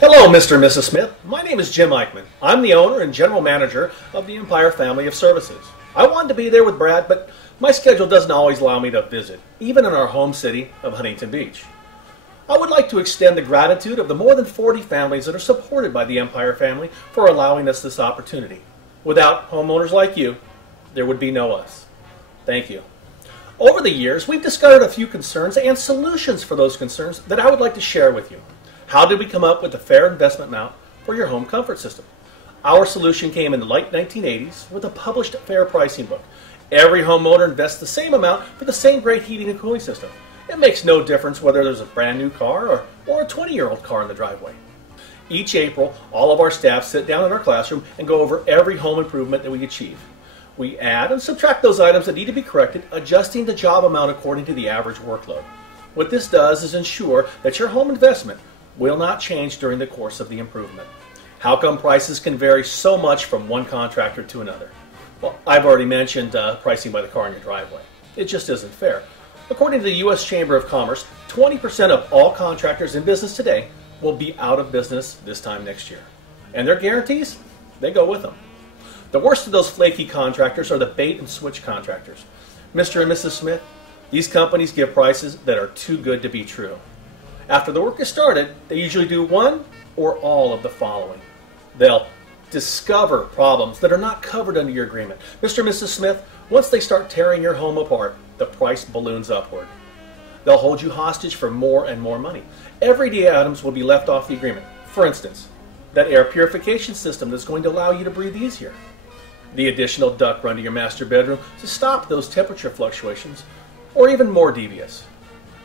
Hello, Mr. and Mrs. Smith. My name is Jim Eichmann. I'm the owner and general manager of the Empire family of services. I wanted to be there with Brad, but my schedule doesn't always allow me to visit, even in our home city of Huntington Beach. I would like to extend the gratitude of the more than 40 families that are supported by the Empire family for allowing us this opportunity. Without homeowners like you, there would be no us. Thank you. Over the years, we've discovered a few concerns and solutions for those concerns that I would like to share with you. How did we come up with a fair investment amount for your home comfort system? Our solution came in the late 1980s with a published fair pricing book. Every homeowner invests the same amount for the same great heating and cooling system. It makes no difference whether there's a brand new car or a 20-year-old car in the driveway. Each April, all of our staff sit down in our classroom and go over every home improvement that we achieve. We add and subtract those items that need to be corrected, adjusting the job amount according to the average workload. What this does is ensure that your home investment will not change during the course of the improvement. How come prices can vary so much from one contractor to another? Well, I've already mentioned pricing by the car in your driveway. It just isn't fair. According to the U.S. Chamber of Commerce, 20% of all contractors in business today will be out of business this time next year. And their guarantees, they go with them. The worst of those flaky contractors are the bait and switch contractors. Mr. and Mrs. Smith, these companies give prices that are too good to be true. After the work is started, they usually do one or all of the following. They'll discover problems that are not covered under your agreement. Mr. and Mrs. Smith, once they start tearing your home apart, the price balloons upward. They'll hold you hostage for more and more money. Everyday items will be left off the agreement. For instance, that air purification system that's going to allow you to breathe easier. The additional duct run to your master bedroom to stop those temperature fluctuations. Or even more devious,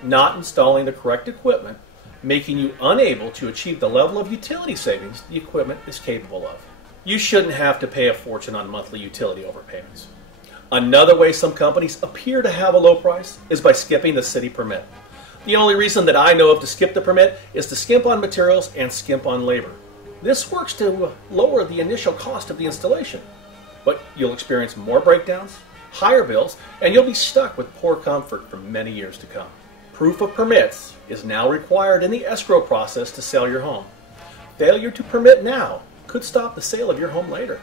not installing the correct equipment, making you unable to achieve the level of utility savings the equipment is capable of. You shouldn't have to pay a fortune on monthly utility overpayments. Another way some companies appear to have a low price is by skipping the city permit. The only reason that I know of to skip the permit is to skimp on materials and skimp on labor. This works to lower the initial cost of the installation, but you'll experience more breakdowns, higher bills, and you'll be stuck with poor comfort for many years to come. Proof of permits is now required in the escrow process to sell your home. Failure to permit now could stop the sale of your home later.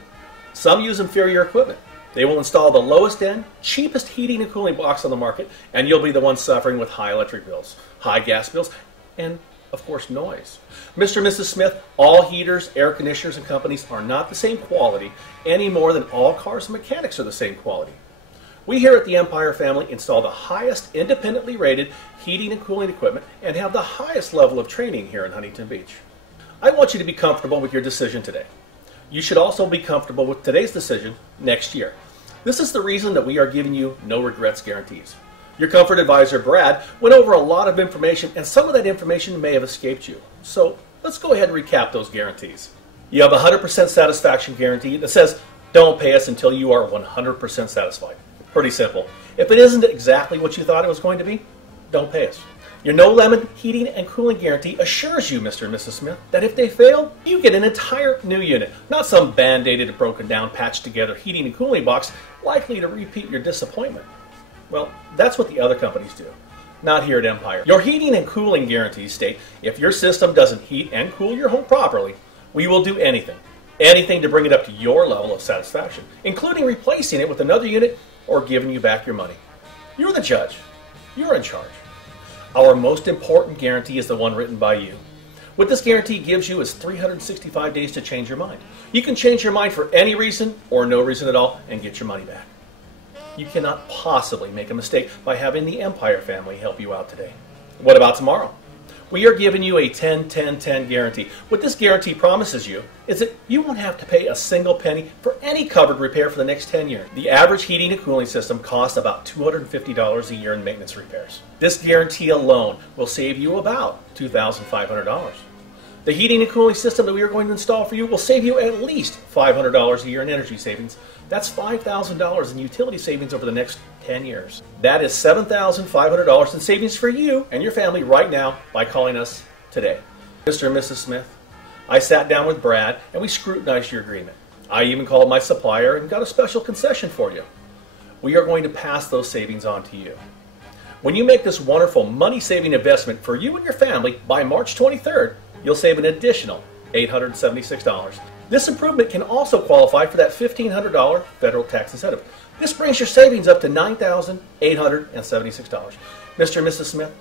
Some use inferior equipment. They will install the lowest end, cheapest heating and cooling box on the market, and you'll be the one suffering with high electric bills, high gas bills, and of course noise. Mr. and Mrs. Smith, all heaters, air conditioners, and companies are not the same quality any more than all cars and mechanics are the same quality. We here at the Empire family install the highest independently rated heating and cooling equipment and have the highest level of training here in Huntington Beach. I want you to be comfortable with your decision today. You should also be comfortable with today's decision next year. This is the reason that we are giving you no regrets guarantees. Your comfort advisor, Brad, went over a lot of information, and some of that information may have escaped you. So let's go ahead and recap those guarantees. You have a 100% satisfaction guarantee that says, don't pay us until you are 100% satisfied. Pretty simple. If it isn't exactly what you thought it was going to be, don't pay us. Your no-lemon heating and cooling guarantee assures you, Mr. and Mrs. Smith, that if they fail, you get an entire new unit, not some band-aided, broken-down, patched-together heating and cooling box likely to repeat your disappointment. Well, that's what the other companies do, not here at Empire. Your heating and cooling guarantees state if your system doesn't heat and cool your home properly, we will do anything to bring it up to your level of satisfaction, including replacing it with another unit or giving you back your money. You're the judge. You're in charge. Our most important guarantee is the one written by you. What this guarantee gives you is 365 days to change your mind. You can change your mind for any reason or no reason at all and get your money back. You cannot possibly make a mistake by having the Empire family help you out today. What about tomorrow? We are giving you a 10-10-10 guarantee. What this guarantee promises you is that you won't have to pay a single penny for any covered repair for the next 10 years. The average heating and cooling system costs about $250 a year in maintenance repairs. This guarantee alone will save you about $2,500. The heating and cooling system that we are going to install for you will save you at least $500 a year in energy savings. That's $5,000 in utility savings over the next 10 years. That is $7,500 in savings for you and your family right now by calling us today. Mr. and Mrs. Smith, I sat down with Brad and we scrutinized your agreement. I even called my supplier and got a special concession for you. We are going to pass those savings on to you. When you make this wonderful money-saving investment for you and your family by March 23rd, you'll save an additional $876. This improvement can also qualify for that $1,500 federal tax incentive. This brings your savings up to $9,876. Mr. and Mrs. Smith,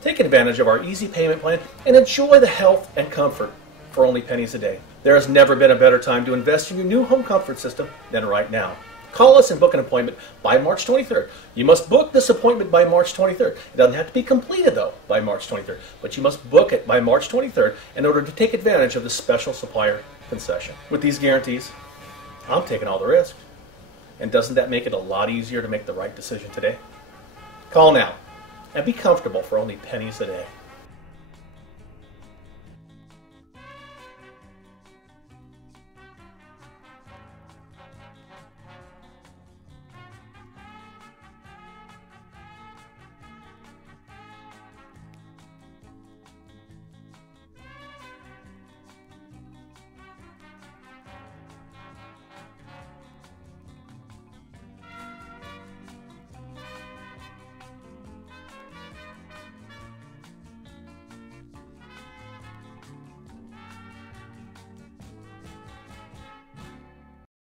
take advantage of our easy payment plan and enjoy the health and comfort for only pennies a day. There has never been a better time to invest in your new home comfort system than right now. Call us and book an appointment by March 23rd. You must book this appointment by March 23rd. It doesn't have to be completed, though, by March 23rd, but you must book it by March 23rd in order to take advantage of the special supplier concession. With these guarantees, I'm taking all the risk. And doesn't that make it a lot easier to make the right decision today? Call now and be comfortable for only pennies a day.